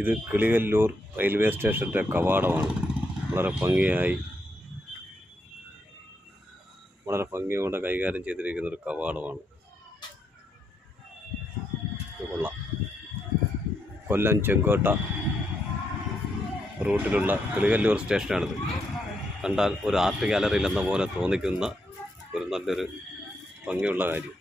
ഇത് കിളികല്ലൂർ റെയിൽവേ സ്റ്റേഷൻ്റെ കവാടമാണ്. വളരെ ഭംഗിയോടെ കൈകാര്യം ചെയ്തിരിക്കുന്ന ഒരു കവാടമാണ്. കൊള്ളാം. കൊല്ലം ചെങ്കോട്ട റൂട്ടിലുള്ള കിളികല്ലൂർ സ്റ്റേഷനാണിത്. കണ്ടാൽ ഒരു ആർട്ട് ഗാലറിയിൽ എന്ന പോലെ തോന്നിക്കുന്ന ഒരു നല്ലൊരു ഭംഗിയുള്ള കാര്യം.